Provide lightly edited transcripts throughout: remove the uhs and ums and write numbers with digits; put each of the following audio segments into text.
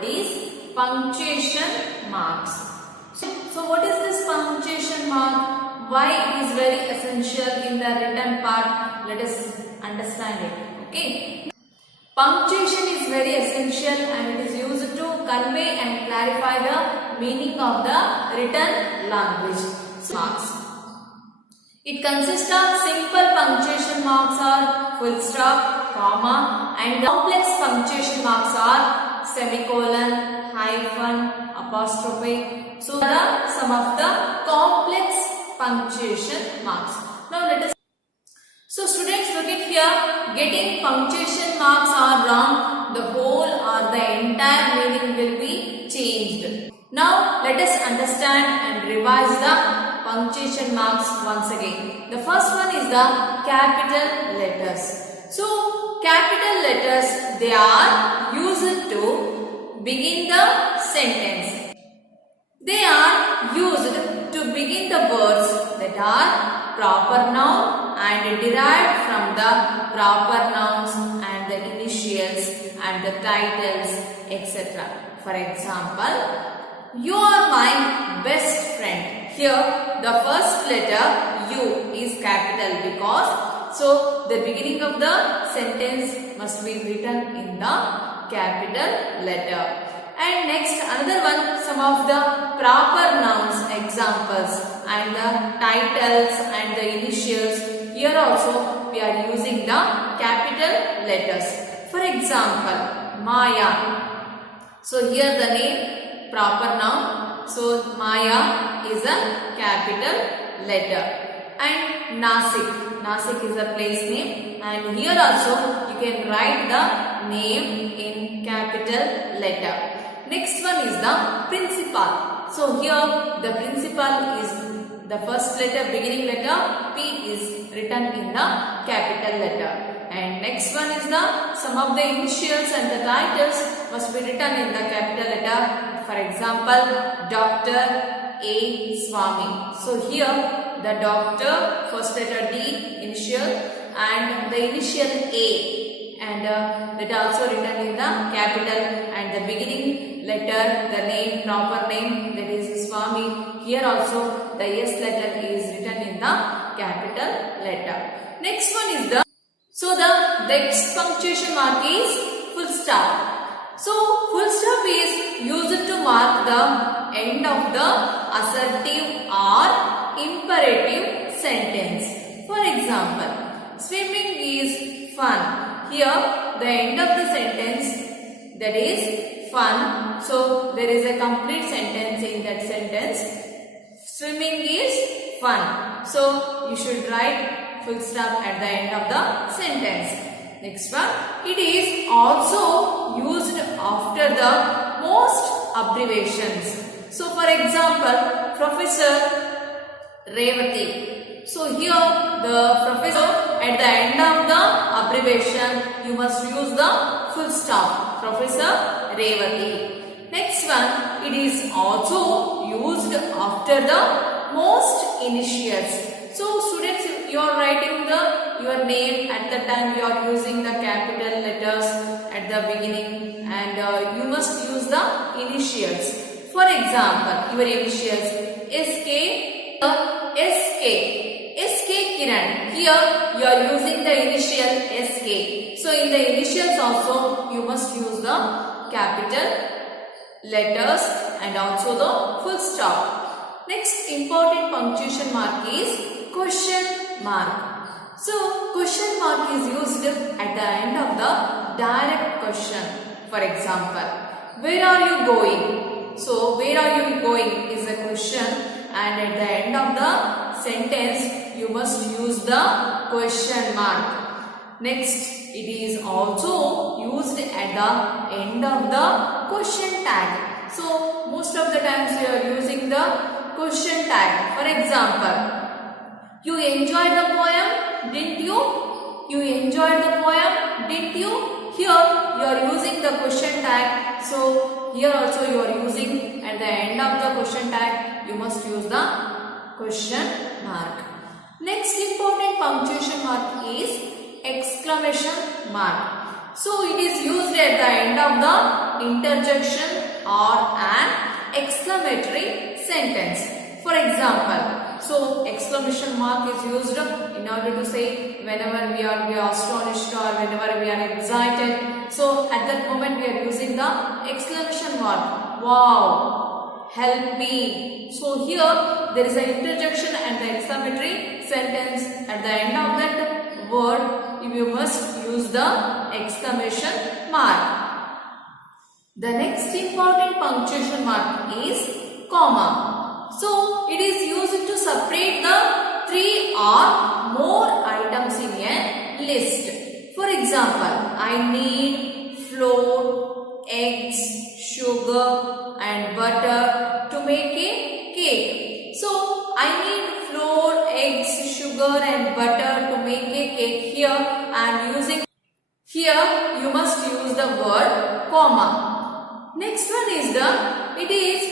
that is punctuation marks. So what is this punctuation mark? Why it is very essential in the written part? Let us understand it. Okay. Punctuation is very essential and it is used to convey and clarify the meaning of the written language. Marks. It consists of simple punctuation marks are full stop, comma, and complex punctuation marks are semicolon, hyphen, apostrophe. So there are some of the complex punctuation marks. Now let us. So students, look at here. Getting punctuation marks are wrong. The whole or the entire meaning will be changed. Now let us understand and revise the punctuation marks once again. The first one is the capital letters. So capital letters, they are used to begin the sentence. They are used to begin the words that are proper noun and derived from the proper nouns and the initials and the titles, etc. For example, you are my best friend. Here the first letter U is capital because so the beginning of the sentence must be written in the capital letter. And next another one, some of the proper nouns examples and the titles and the initials. Here also we are using the capital letters. For example, Maya. So here the name proper noun. So Maya is a capital letter. And Nasik. Nasik is a place name. And here also you can write the name in capital letter. Next one is the principal. So here the principal is the first letter, beginning letter P is written in the capital letter. And next one is the some of the initials and the titles must be written in the capital letter. For example, Dr. A. Swami. So here the doctor, first letter D initial and the initial A, and that also written in the capital, and the beginning letter, the name, proper name, that is Swami. Here also the S letter is written in the capital letter. Next one is the, so the next punctuation mark is full stop. So full stop is used to mark the end of the assertive or imperative sentence. For example, swimming is fun. Here the end of the sentence, that is fun. So there is a complete sentence in that sentence. Swimming is fun. So you should write full stop at the end of the sentence. Next one, it is also used after the most abbreviations. So for example, Professor Revati. So here the professor, at the end of the abbreviation you must use the full stop. Professor Revati. Next one, it is also used after the most initials. So students, if you are writing your name, at the time you are using the capital letters at the beginning, and you must use the initials. For example, your initials SK, Kiran. Here you are using the initial SK. So in the initials also you must use the capital letters and also the full stop. Next important punctuation mark is question mark. So question mark is used at the end of the direct question. For example, where are you going? So where are you going is a question, and at the end of the sentence you must use the question mark. Next, it is also used at the end of the question tag. So most of the times we are using the question tag. For example, you enjoyed the poem, didn't you? You enjoyed the poem, didn't you? Here you are using the question tag. So here also you are using at the end of the question tag you must use the question mark. Next important punctuation mark is exclamation mark. So it is used at the end of the interjection or an exclamatory sentence. For example, so exclamation mark is used in order to say whenever we are astonished or whenever we are excited. So at that moment we are using the exclamation mark. Wow, help me. So here there is an interjection and the exclamatory sentence. At the end of that word, you must use the exclamation mark. The next important punctuation mark is comma. So it is used to separate the 3 or more items in a list. For example, I need flour, eggs, sugar and butter to make a cake. So I need flour, eggs, sugar and butter to make a cake. Here I am using, here you must use the word comma. Next one is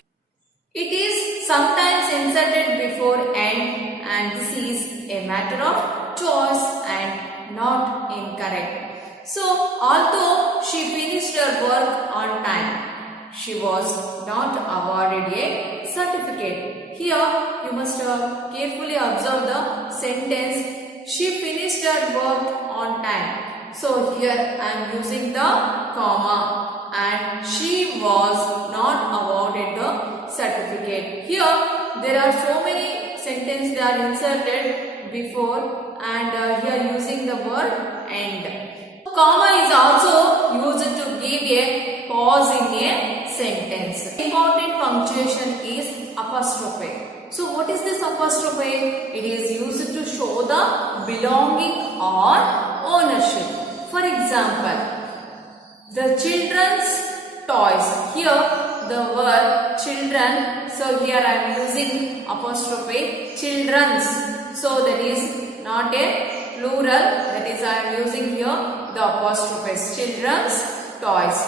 it is sometimes inserted before and this is a matter of choice and not incorrect. So although she finished her work on time, she was not awarded a certificate. Here you must carefully observe the sentence, she finished her work on time. So here I am using the comma and she was not awarded the certificate. Here there are so many sentences that are inserted before and here using the word end. Comma is also used to give a pause in a sentence. Important punctuation is apostrophe. So what is this apostrophe? It is used to show the belonging or ownership. For example, the children's toys. Here the word children. So here I am using apostrophe children's. So that is not a plural. That is I am using here the apostrophes children's toys.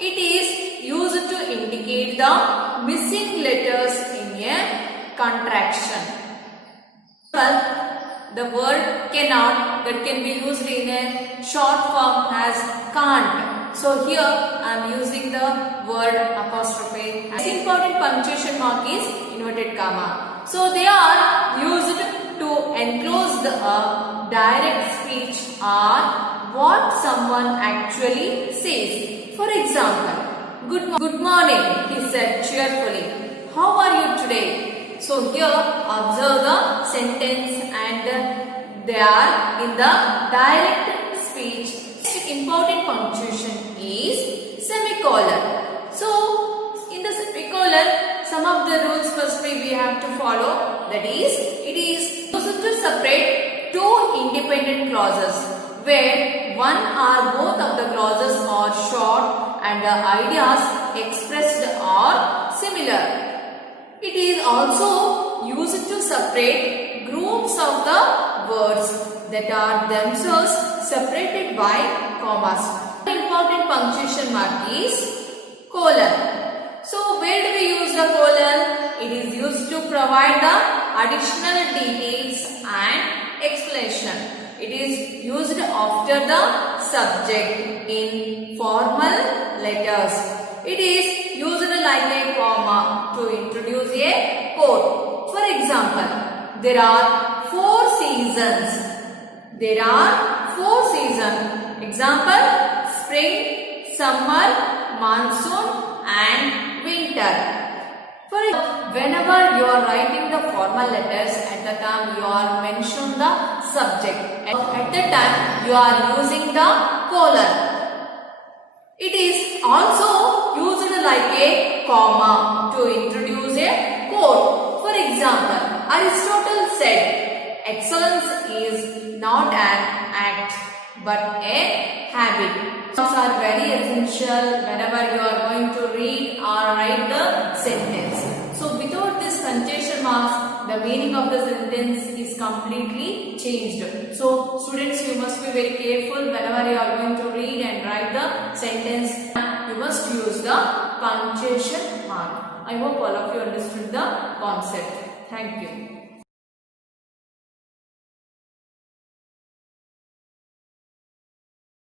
It is used to indicate the missing letters in a contraction. The word cannot, that can be used in a short form as can't. So here I am using the word apostrophe. The important punctuation mark is inverted comma. So they are used to enclose the direct speech or what someone actually says. For example, good morning, he said cheerfully. How are you today? So here observe the sentence and they are in the direct speech. Important punctuation is semicolon. So in the semicolon, some of the rules must be we have to follow. That is, it is used to separate two independent clauses where one or both of the clauses are short and the ideas expressed are similar. It is also used to separate groups of the words that are themselves separated by commas. The important punctuation mark is colon. So where do we use the colon? It is used to provide the additional details and explanation. It is used after the subject in formal letters. It is used like a comma to introduce a quote. For example, there are 4 seasons. There are 4 seasons. Example, spring, summer, monsoon and winter. Whenever you are writing the formal letters, at the time you are mentioning the subject. At the time you are using the colon. It is also used like a comma to introduce a quote. For example, Aristotle said, excellence is not an act but a habit. These are very essential whenever you are going to read or write the sentence. So without this punctuation marks, the meaning of the sentence is completely changed. So students, you must be very careful whenever you are going to read and write the sentence. You must use the punctuation mark. I hope all of you understood the concept. Thank you.